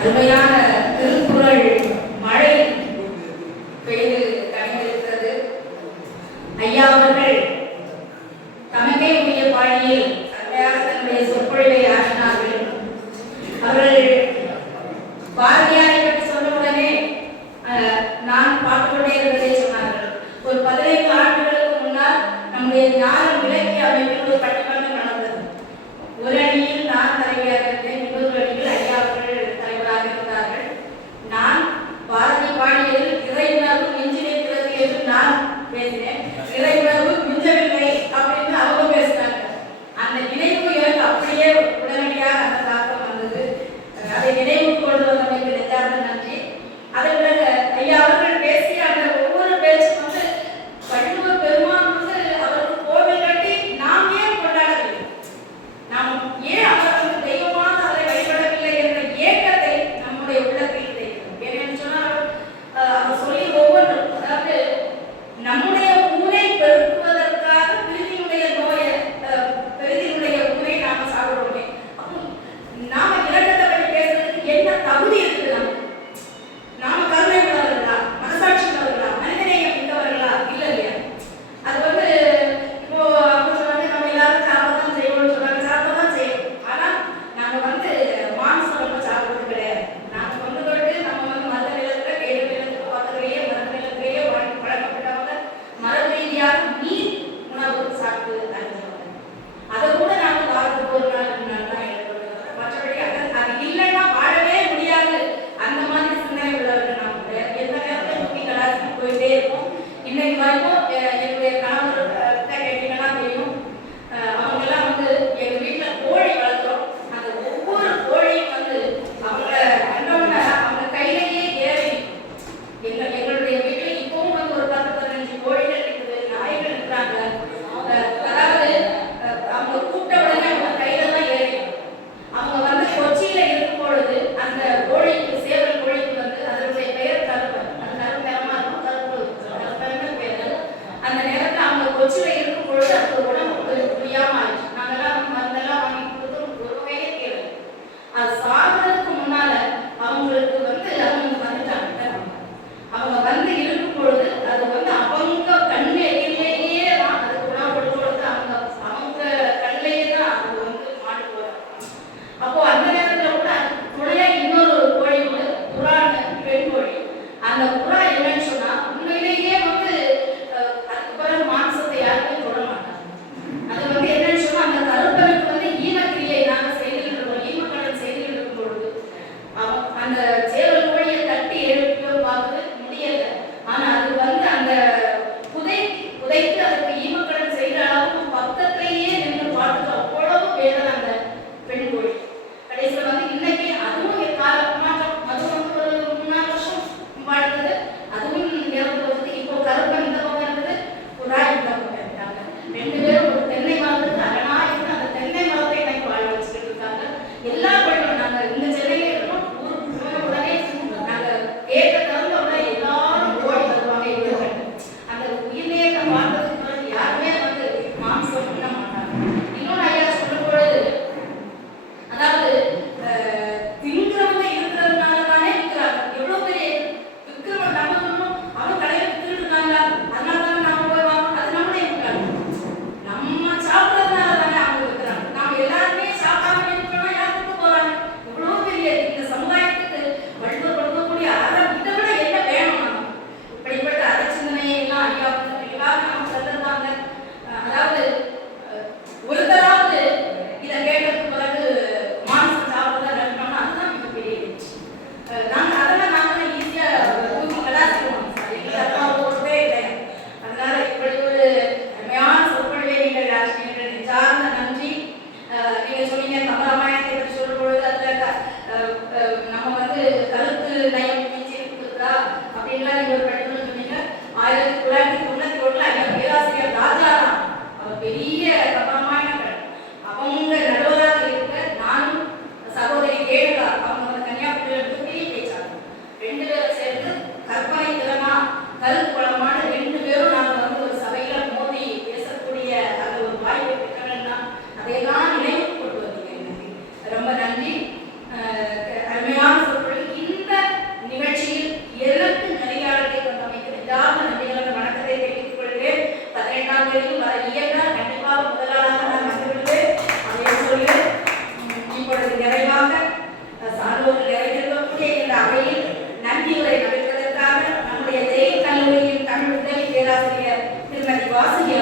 அருமையான திருக்குறள் மழை பெய்து கணிந்திருக்கிறது. ஐயா அவர்கள் தமக்கே உரிய பாணியில் அருமையாக தன்னுடைய சொற்பொழிவை ஆற்றினார்கள். அவர்கள் பாரதியாரை பற்றி சொன்ன உடனே நான் பார்த்துக்கொண்டே இருந்ததை சொன்னார்கள். ஒரு 15 ஆண்டுகளுக்கு முன்னால் நம்முடைய ஞானம் இலக்கிய அமைப்பில் ஒரு பட்டிமன்றம் நடந்தது. ஒரு அணியில் நான் தலைவியாக இருந்தேன், இன்னொரு அணியில் ஐயா அவர்கள் தலைவராக இருந்தார்கள். நான் பாரதி பாடியதில் இறையுணர்வு மிஞ்சினிருக்கிறது என்று நான் பேசினேன். இறையுணர்வு மிஞ்சவில்லை அப்படின்னு அவங்க பேசினாங்க. அந்த நினைவு எனக்கு அப்படியே உடனடியாக அந்த தாக்கம் வந்தது. அதை நினைவு கொண்டு வந்தமைக்கு நெஞ்சார்ந்த நன்றி. அதன் பிறகு ஐயா அவர்கள் பேசிய அந்த ஒவ்வொரு பேச்சும் வந்து வள்ளுவர் பெருமான் வந்து அவருக்கு கோவில் கட்டி நாம் ஏன் கொண்டாடவில்லை, நாம் ஏன் அவர் வந்து தெய்வமாக அவரை வழிபடவில்லை என்ற ஏக்கத்தை நம்முடைய உள்ளத்தில் தெரியும். ஏனென்று சொன்னால் அவர் சொல்லி ஒவ்வொன்றும், அதாவது நம்முடைய ஊரை பெருக்குவதற்காக பிரிதினுடைய நோயை பெரிதினுடைய ஊரை நாம சாப்பிடுறோமே, அப்போ நாம இலக்கத்தை பற்றி பேசுறதுக்கு என்ன தகுதி இருக்குது? நாம கருணை உள்ளவர்களா, மனசாட்சி உள்ளவர்களா, மனிதநேயம் மிக்கவர்களா? இல்ல இல்லையா? அது வந்து இப்போ அவங்க சொன்னாங்க நம்ம எல்லாரும் சாப்பிடதான் செய்வோம்னு சொன்னாங்க. சாப்பிடதான் செய்யணும். ஆனா நாங்க வந்து மாம்சம் ரொம்ப சாப்பிடுறது கிடையாது. நாங்க கொண்டு போயிட்டு நம்ம வந்து மத நிலத்துல கேடு நிலத்துக்கு பக்கத்திலேயே மத நிலத்திலேயே வளர்க்கப்பட்டவங்க மரபு ரீதியாக மீன் உணவு சாப்பிட்டு அறிஞ்சவங்க. அதை கூட நாங்க வாரத்துக்கு ஒரு நாள் 2 நாள் தான் எடுத்துக்கிறோம். மற்றபடி அது இல்லைன்னா வாழவே முடியாது. அந்த மாதிரி சிந்தனை உள்ளவர்கள் நாம எந்த நேரத்தில் நோக்கி கலாச்சாரம் போயிட்டே இருக்கும். இன்னைக்கு வரைக்கும் என்னுடைய கணவர் கேட்டீங்கன்னா தெரியும், அவங்க எல்லாம் வந்து எங்க வீட்டுல கோழி வளர்க்குறோம். அந்த ஒவ்வொரு கோழியும் வந்து அவங்க கண்டவங்க அவங்க கையிலேயே ஏறி எங்களுடைய வீட்டுல இப்பவும் வந்து ஒரு 10-15 கோழிகள் இருக்குது, நாய்கள் இருக்கிறாங்க. அதாவது அவங்க கூப்பிட்ட உடனே அவங்க கையில தான் ஏறி அவங்க வந்து கொச்சியில இருக்கும் பொழுது அந்த கோழிக்கு சேவல் கோழிக்கு வந்து அதனுடைய பெயர் கருப்பன். அது கருப்பேரமா இருக்கும், கருப்பன்னு பேரு. அந்த நேரத்தில் அவங்க கொச்சியில இருக்கும் பொழுது அது உடம்புக்கு புரியாம ஆயிடுச்சு. நாங்கெல்லாம் மருந்தெல்லாம் வாங்கி கொடுத்து ஒரு வகையே கேளு. அது சாகிறதுக்கு முன்னால அவங்களுக்கு வந்து அவங்க வந்துட்டாங்க. அவங்க வந்து இருக்கும் பொழுது அது வந்து அவங்க கண்ணு எதிரிலேயே தான் அதுக்கு உணவு கொடுத்து அவங்க கண்ணிலேயே தான் அது வந்து மாட்டு போறாங்க. அப்போ அந்த நேரத்துல கூட துணையா இன்னொரு கோழி வந்து புறான்னு பெண் கோழி. அந்த புறா என்னன்னு சொன்னா உண்மையிலேயே வந்து அதுக்கு பிறகு மாம்சத்தை யாருமே தொட மாட்டாங்க. அது வந்து என்னன்னு சொன்னா அந்த கருப்பனுக்கு வந்து ஈமக்கிரியை நாங்க செய்தில் இருக்கோம், ஈமக்கடன் செய்தில் இருக்கும் பொழுது அந்த சேவல் கோழியை தட்டி எழுப்பியோ பார்த்து முடியல. ஆனா அது வந்து அந்த புதைத்து அதுக்கு ஈமக்கடன் செய்த அளவுக்கு பக்கத்திலேயே நின்று பார்த்துட்டு அவ்வளவு வேதனை அந்த பெண் கோழி. கடைசியில் வந்து இன்னைக்கு அதுவும் கால மாற்றம், அதுவும் வந்து ஒரு 3-4 வருஷம் வாழ்ந்தது, அதுவும் இறந்து போகுது. இப்போ கருப்பன் இந்த பக்கம் இருந்தது, புறா இந்த பக்கம் இருக்காங்க. 2 பேரும் ஒரு தென்னை மரத்துக்கு அரணா இருந்து அந்த தென்னை மரத்தை இன்னைக்கு வாழ வச்சுக்கிட்டு இருக்காங்க. எல்லா கோழிகளும் நாங்கள் இந்த சென்னையிலே இருக்கோம். ஊருக்கு போன உடனே வாசுகி